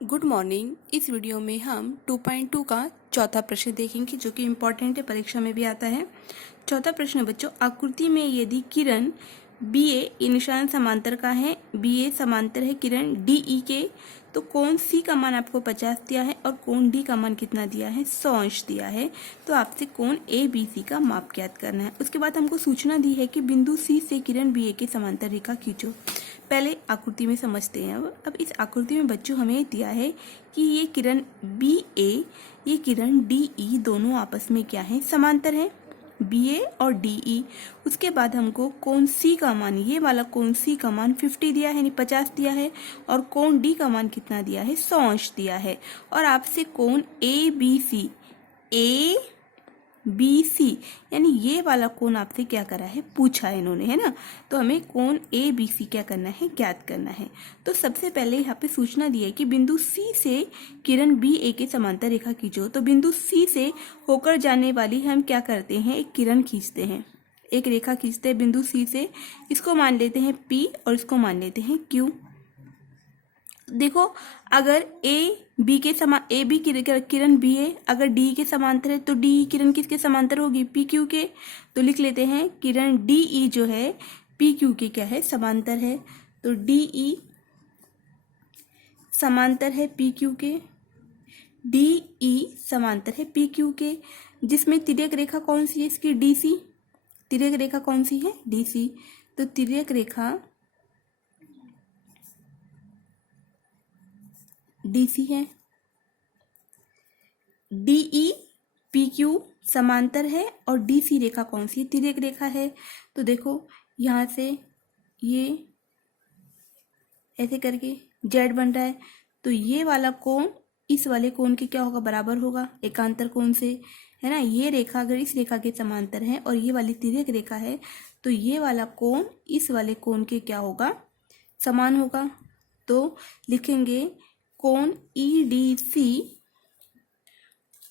Good morning. इस video में हम 2.2 का चौथा प्रश्न देखेंगे जो कि इम्पॉर्टेंट है, परीक्षा में भी आता है। चौथा प्रश्न बच्चों, आकृति में यदि किरण बी ए, ये निशान समांतर का है, बी ए समांतर है किरण डी ई के, तो कोण सी का मान आपको 50 दिया है और कोण डी का मान कितना दिया है, 100 अंश दिया है। तो आपसे कोण ए बी सी का माप ज्ञात करना है। उसके बाद हमको सूचना दी है कि बिंदु सी से किरण बी ए के समांतर रेखा खींचो। पहले आकृति में समझते हैं। अब इस आकृति में बच्चों हमें दिया है कि ये किरण बी ए, ये किरण डी ई दोनों आपस में क्या है, समांतर है, बी ए और डी ई। उसके बाद हमको कोण सी का मान, ये वाला कोण सी का मान 50 दिया है, यानी 50 दिया है, और कोण डी का मान कितना दिया है, 100 अंश दिया है। और आपसे कोण A B C, A B सी यानी ये वाला कोण आपसे क्या करा है, पूछा है इन्होंने, है ना। तो हमें कोण ए बी सी क्या करना है, ज्ञात करना है। तो सबसे पहले यहाँ पे सूचना दी है कि बिंदु सी से किरण बी ए के समांतर रेखा खींचो। तो बिंदु सी से होकर जाने वाली हम क्या करते हैं, एक किरण खींचते हैं, एक रेखा खींचते हैं बिंदु सी से। इसको मान लेते हैं पी और इसको मान लेते हैं क्यू। देखो, अगर ए बी के समान, ए बी किरण बी ए अगर डी के समांतर है तो डी किरण किसके समांतर होगी, पी क्यू के। तो लिख लेते हैं किरण डी ई जो है पी क्यू के क्या है, समांतर है। तो डी ई समांतर है पी क्यू के, डी ई समांतर है पी क्यू के, जिसमें तिर्यक रेखा कौन सी है इसकी, डी सी। तिर्यक रेखा कौन सी है, डी सी। तो तिर्यक रेखा डीसी है। डीई पी क्यू समांतर है और डीसी रेखा कौन सी है, तिर्यक रेखा है। तो देखो यहाँ से ये ऐसे करके जेड बन रहा है, तो ये वाला कोण इस वाले कोण के क्या होगा, बराबर होगा, एकांतर कोण से, है ना। ये रेखा अगर इस रेखा के समांतर है और ये वाली तिर्यक रेखा है तो ये वाला कोण इस वाले कोण के क्या होगा, समान होगा। तो लिखेंगे कोण ई डी सी,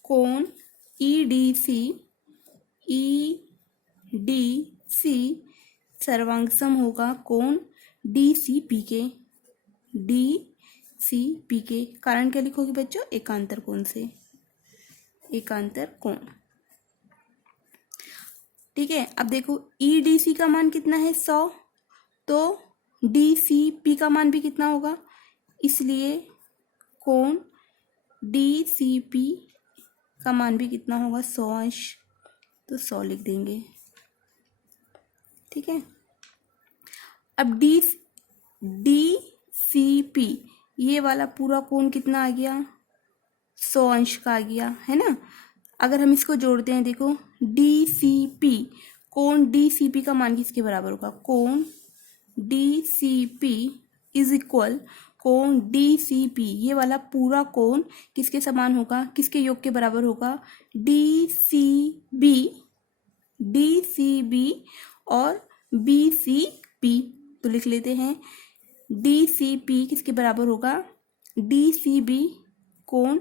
कोण E D C, E D C सर्वांग सम होगा कोण डी सी पी के, डी सी पी के। कारण क्या लिखोगे बच्चों, एकांतर कोण से, एकांतर कोण। ठीक है, अब देखो ई डी सी का मान कितना है, 100, तो डी सी पी का मान भी कितना होगा, इसलिए कोण डी सी पी का मान भी कितना होगा, 100 अंश। तो 100 लिख देंगे। ठीक है, अब डी सी पी ये वाला पूरा कोण कितना आ गया, 100 अंश का आ गया, है ना। अगर हम इसको जोड़ते हैं, देखो डी सी पी, कोण डी सी पी का मान किसके बराबर होगा, कोण D C P is equal कोण डी सी पी, ये वाला पूरा कोण किसके समान होगा, किसके योग के बराबर होगा, डी सी बी और बी सी पी। तो लिख लेते हैं डी सी पी किसके बराबर होगा, डी सी बी, कोण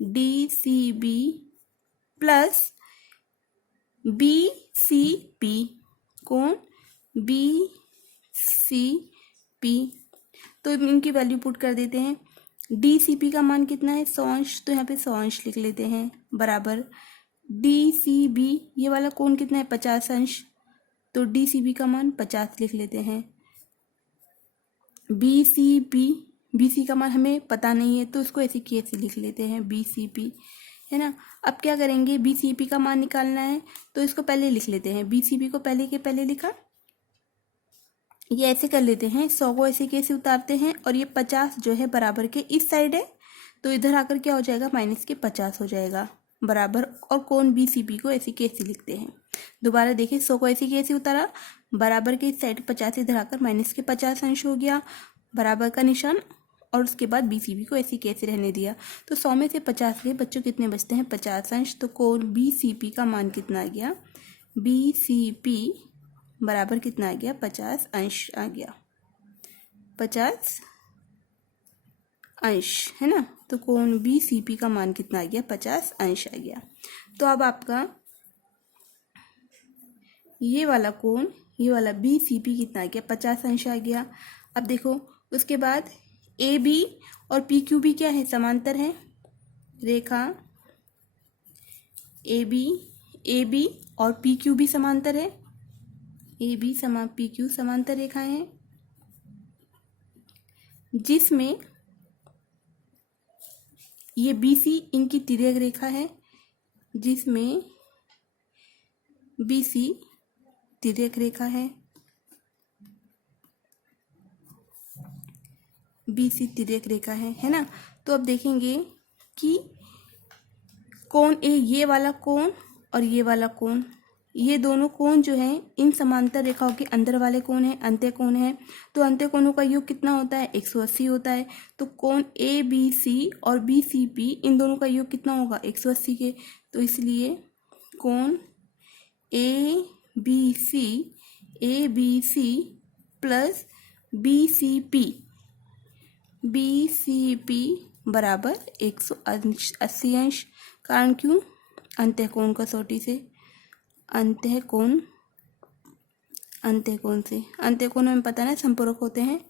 D C B plus B C P, कोण बी सी पी। तो इनकी वैल्यू पुट कर देते हैं। डी सी पी का मान कितना है, 100 अंश, तो यहाँ पे 100 अंश लिख लेते हैं, बराबर डी सी बी ये वाला कोण कितना है, 50 अंश, तो डी सी बी का मान 50 लिख लेते हैं। B C P, B C का मान हमें पता नहीं है तो इसको ऐसे की ऐसे लिख लेते हैं, बी सी पी, है ना। अब क्या करेंगे, बी सी पी का मान निकालना है तो इसको पहले लिख लेते हैं, बी सी पी को पहले के पहले लिखा, ये ऐसे कर लेते हैं, 100 को ऐसे कैसे उतारते हैं, और ये 50 जो है बराबर के इस साइड है, तो इधर आकर क्या हो जाएगा, माइनस के 50 हो जाएगा, बराबर। और कोण बी सी पी को ऐसे कैसे लिखते हैं, दोबारा देखिए, 100 को ऐसे कैसे उतारा, बराबर के इस साइड 50 इधर आकर माइनस के 50 अंश हो गया, बराबर का निशान, और उसके बाद बी सी पी को ऐसे कैसे रहने दिया। तो 100 में से 50 लिए बच्चों कितने बचते हैं, 50 अंश। तो कोण बी सी पी का मान कितना आ गया, बी सी पी बराबर कितना आ गया, 50 अंश आ गया, 50 अंश, है ना। तो कोण बी सी पी का मान कितना आ गया, 50 अंश आ गया। तो अब आपका ये वाला कोण, ये वाला बी सी पी कितना आ गया, 50 अंश आ गया। अब देखो उसके बाद ए बी और पी क्यू भी क्या है, समांतर है। रेखा ए बी और पी क्यू भी समांतर है। ए बी समा पी क्यू समांतर रेखाएं हैं, जिसमें ये बी सी इनकी तिर्यक रेखा है, जिसमें बी सी तिर्यक रेखा है, बी सी तिर्यक रेखा है ना। तो अब देखेंगे कि कोण ए, ये वाला कोण और ये वाला कोण, ये दोनों कोण जो हैं इन समांतर रेखाओं के अंदर वाले कोण हैं, अंत्य कोण हैं। तो अंत्य कोणों का योग कितना होता है, 180 होता है। तो कोण ए बी सी और बी सी पी इन दोनों का योग कितना होगा, 180 के। तो इसलिए कोण A B C plus B C P बराबर 180 अंश। कारण क्यों, अंत्य कोण कसौटी से, अंत्य कोण से, अंत्य कोण हमें पता है संपूरक होते हैं।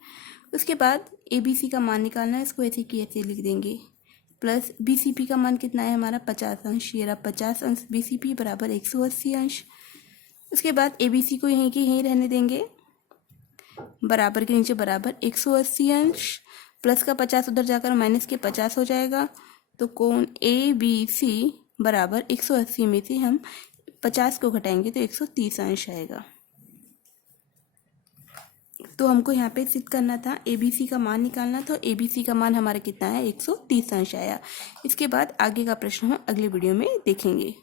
उसके बाद ए बी सी का मान निकालना है, इसको ऐसे की ऐसे लिख देंगे। प्लस बी सी पी का मान कितना है हमारा, 50 अंश। ये रहा 50 अंश, बी सी पी बराबर 180 अंश। उसके बाद ए बी सी को यहीं के यहीं रहने देंगे, बराबर के नीचे बराबर 180 अंश, प्लस का 50 उधर जाकर माइनस के 50 हो जाएगा। तो कोण ए बी सी बराबर 180 में से हम 50 को घटाएंगे तो 130 अंश आएगा। तो हमको यहाँ पे सिद्ध करना था, ए बी सी का मान निकालना था। ए बी सी का मान हमारा कितना है, 130 अंश आया। इसके बाद आगे का प्रश्न हम अगले वीडियो में देखेंगे।